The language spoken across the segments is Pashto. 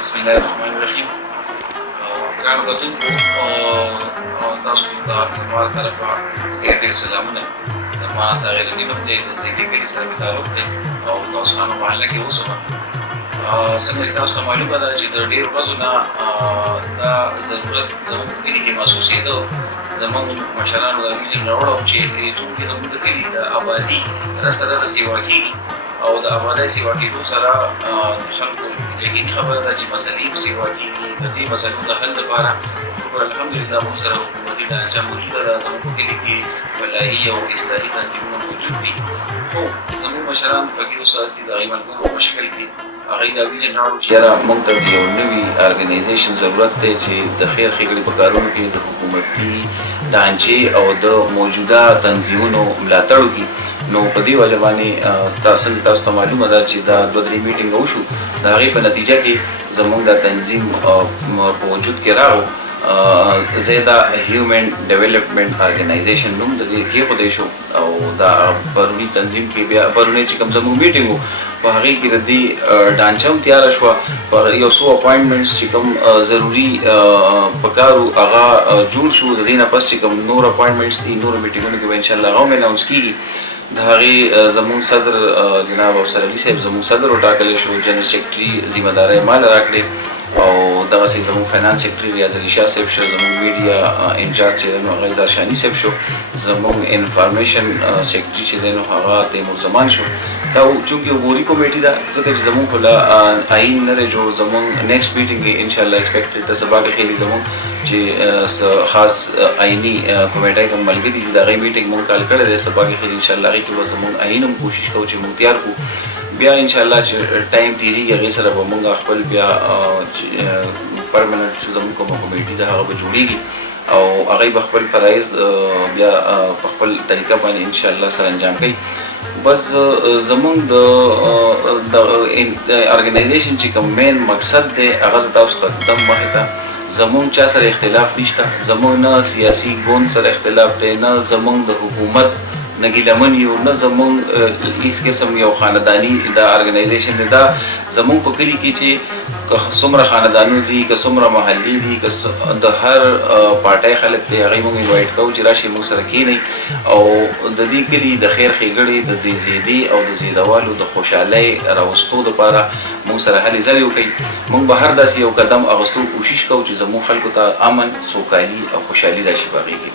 بسم الله الرحمن الرحیم. ګرانو کتونکو تاسو ټول ته زما طرفه ډېر ډېر سلامونه. زما ساغر نیمت دی، د زیږې کلي سره مې تعلق دی او تاسو خانو محله کې اوسم. څنګه چې تاسو ته معلومه ده چې د ډېرو ورځو نه دا ضرورت زموږ په کلي کې محسوسېده. زموږ مشرانو دا ویجن راوړی چې چونکې زموږ د کلي د آبادي رسته رسته سیوا کېږي او د آبادۍ سیوا کېدو سره د خلکو یقیني خبره ده چې مسلې په سیوا کېږي. د دې مسلو د حل لپاره شکر الحمدلله موږ سره حکومتي ډانچه موجوده ده. زموږ په کلي کې فلاحي او اصلاحي تنظیمونه موجود دي، خو زموږ مشران فقیر استاد دي، د هغوی ملګرو په شکل کې هغوی دا ویژن راوړو چې یاره موږ ته د یو نوي ارګنایزیشن ضرورت دی چې د خیر ښېګړې په کارونو کې د حکومتي ډانچې او د موجوده تنظیمونو ملاتړ وکړي. نو په دې وجه باندې تاسو ته معلومه ده چې دا 2-3 میټینګ وشو، د هغې په نتیجه کې زموږ دا تنظیم په وجود کې راغو. زه دا هیومن ډیولپمنټ ارګنایزیشن نوم د دې کېښودی شو او دا پروني تنظیم کې بیا پرونی چې کوم زموږ میټینګ و په هغې کې د دې ډانچه هم تیاره شوه. په یو څو اپاینټمنټس چې کوم ضروري پکار و هغه جوړ شو. د دې نه پس چې کوم نور اپاینټمنټس دي نورو میټینګونو کې به انشاءالله هغه هم اناونس کېږي. د هغې زموږ صدر جناب افسر علي صاحب زموږ صدر وټاکلی شو، جنرل سیکرټري ذمهدارۍ ما له راکړې او دغسې زموږ فینانس سیکرټري ریاض علي شاه صاحب شو، زموږ میډیا انچارج چې دی نو هغه اظهار شاني صاحب شو، زموږ انفارمیشن سیکرټري چې دی نو هغه تیمور زمان شو. دا چونکې عبوري کمیټي ده ځکه چې زموږ خو لا آیین نه دی جوړ. زموږ نیکسټ میټینګ کې انشاءالله ایکسپیکټډ ده سبا کې خیلي زموږ چې خاص آئینی کمیټه کوم ملګري دي د هغې میټینګ مونږ کال کړی دی. سبا کې خیر انشاءالله هغې کې به زموږ آئین هم کوشش کوو چې مونږ تیار کړو. بیا انشاءالله چې ټایم تېرېږي هغې سره به مونږ خپل بیا پرمننټ زموږ کومه کمیټي ده هغه به جوړېږي او هغوی به خپل فرایض بیا په خپل طریقه باندې انشاءالله سره انجام کوي. بس زموږ د ارګنایزیشن چې کوم مین مقصد دی هغه زه تاسو ته دم مخې ته زموږ چا سره اختلاف نشته. زموږ نه سیاسي ګوند سره اختلاف دی، نه زموږ د حکومت نه ګیلمن یو، نه زموږ هېڅ قسم یو خانداني دا ارګنایزیشن دی. دا زموږ په کلي کې چې که څومره خاندانونه دي، که څومره محلي دي، که د هر پارټۍ خلک دی هغوی موږ انوایټ کوو چې راشئ موږ سره کښېنئ او د دې کلي د خیر ښېګړې د دې زیدې او د زیدوالو د خوشحالۍ راوستو دپاره موږ سره هلې ځلې وکړئ. موږ به هر داسې یو قدم اخیستو کوشش کوو چې زموږ خلکو ته امن، سوکالي او خوشحالي راشي په هغې کې.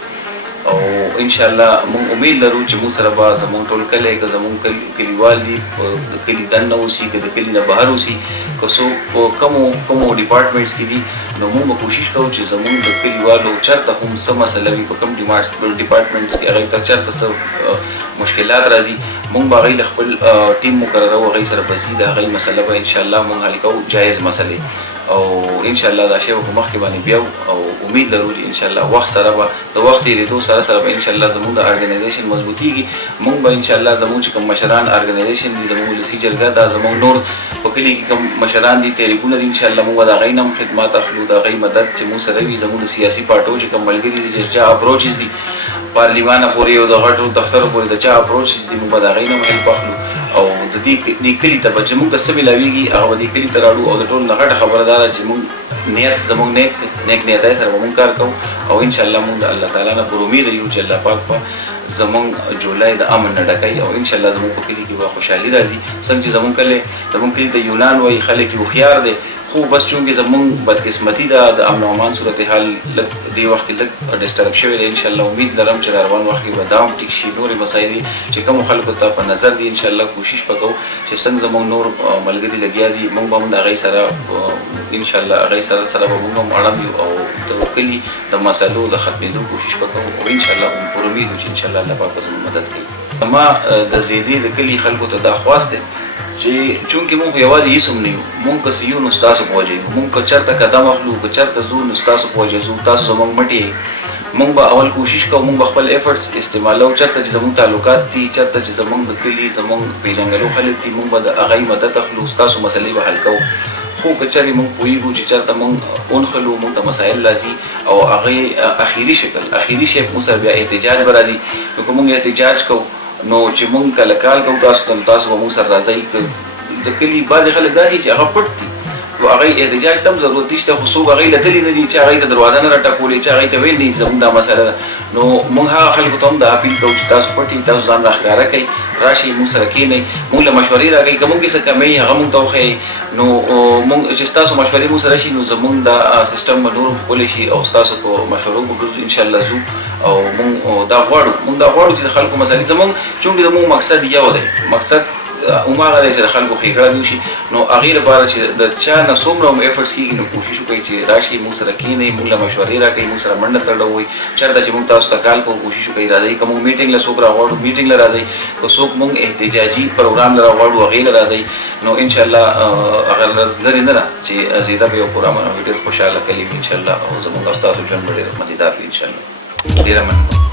او انشاءالله موږ امید لرو چې موږ سره به زموږ ټول کلی که زموږ کلیوال دي د کلي دننه اوسي که د کلي نه بهر اوسي که څوک په کومو ډپارټمنټس کې دي نو موږ به کوشش کوو چې زموږ د کلیوالو چېرته هم څه مسله وي په کوم ډپارټمنټس کې هغوی ته چېرته څه مشکلات راځي موږ به هغوی له خپل ټیم مقرروو، هغوی سره به ځي د هغوی مسله به انشاءالله موږ حل کوو، جایز مسلې. او انشاءالله دا شی به په مخکې باندې بیاو او امید لرو چې انشاءالله وخت سره به د وخت تېرېدو سره به انشاءالله زموږ د ارګنایزیشن مضبوطېږي. موږ به انشاءالله زموږ چې کوم مشران ارګنایزیشن دي، زموږ ولسي جرګه دا زموږ نور په کلي کې کوم مشران دي تحریکونه دي انشاءالله موږ به د هغوی نه هم خدمات اخلو، د هغوی مدد چې موږ سره وي. زموږ د سیاسي پارټیو چې کوم ملګري دي چې چا اپروچز دي پارلیمانه پورې او د غټو دفترو پورې د چا اپروچز دي موږ به د هغوی نه هم هیلپ اخلو او د دې کلي ته به چې موږ ته څه میلاویږي هغه به دې کلي ته راوړو. او د ټولو نه غټه خبره دا ده چې موږ نیت زموږ نیک نیتۍ سره به موږ کار کوو او انشاءالله موږ د الله تعالی نه پر امید یو چې الله پاک به زموږ جولای د امن نه ډکوي او انشاءالله زموږ په کلي کې به خوشحالي راځي. څنګه چې زموږ کلي ته یونان وایي خلک یې هوښیار دی، خو بس چونکې زموږ بدقسمتي ده د امن او امان صورتحال لږ دې وخت کې لږ ډسټرب شوی دی. انشاءالله امید لرم چې را روان وخت کې به دا هم ټیک شي. نورې مسایل چې کومو خلکو ته په نظر دي انشاءالله کوشش به کوو چې څنګه زموږ نور ملګري لګیا دي موږ به هم د هغوی سره انشاءالله هغوی سره به موږ هم اړم یو او د کلي د مسلو د ختمېدو کوشش به کوو او انشاءالله پر امید یو چې انشاءالله الله پاک به زموږ مدد کوي. زما د زیدې د کلي خلکو ته دا خواست دی چې چونکې موږ یوازې هېڅ هم نه یو، موږ که څه یو نو ستاسو په وجه یو. موږ که چېرته قدم اخلو که چېرته ځو نو ستاسو په وجه ځو، تاسو زموږ مټې یئ. موږ به اول کوشش کوو موږ به خپل ایفرټس استعمالوو چېرته چې زموږ تعلقات دي، چېرته چې زموږ د کلي زموږ پېژنګلو خلک دي موږ به د هغوی مدد اخلو، ستاسو مسلې به حل کوو. خو که چېرې موږ پوهېږو چې چېرته موږ ونښلو موږ ته مسایل راځي او هغې اخري شی موږ سره بیا احتجاج به راځي. نو که موږ احتجاج کوو نو چې موږ کله کال کوو تاسو به موږ سره راځئ. د کلي بعضې خلک داسې چې هغه پټ دي نو هغه احتجاج تم ضرورت نشته خو څوک هغه لتلی نه دي چې هغه ته دروازه نه راټکولې چې هغه ته ویل نه زموږ دا مسله ده نو موږ هغه خلکو ته هم د اپیل کوو چې تاسو پټي تاسو ځان راښکاره کړئ راشي موږ سره کښېنئ موږ له مشورې راکړئ که موږ کې څه کمی هغه موږ ته وښیئ نو موږ چې ستاسو مشورې موږ سره شي نو زموږ دا سیسټم به نور ښکلی شي او ستاسو په مشورو به ګرځو انشاءالله ځو او موږ دا غواړو چې د خلکو مسایل زموږ چونکې زموږ مقصد یو دی مقصد هماغه دی چې د خلکو ښېګړه دې وشي نو هغې لپاره چې د چا نه څومره هم ایفرټس کېږي نو کوشش وکړئ چې راشئ موږ سره کښېنئ موږ له مشورې راکړئ موږ سره منډه تړوئ چېرته چې موږ تاسو ته کال کوو کوشش وکړئ راځئ که موږ میټینګ له څوک راغواړو میټینګ له راځئ که څوک موږ احتجاجي پروګرام له راغواړو هغې له راځئ نو انشاءالله هغه ورځ لرې نه ده چې زیاده به یو پروګرام ډېر خوشحاله کوي انشاءالله او زموږ او ستاسو ژوند به ډېر مزیدار وي انشاءالله ډېره مننه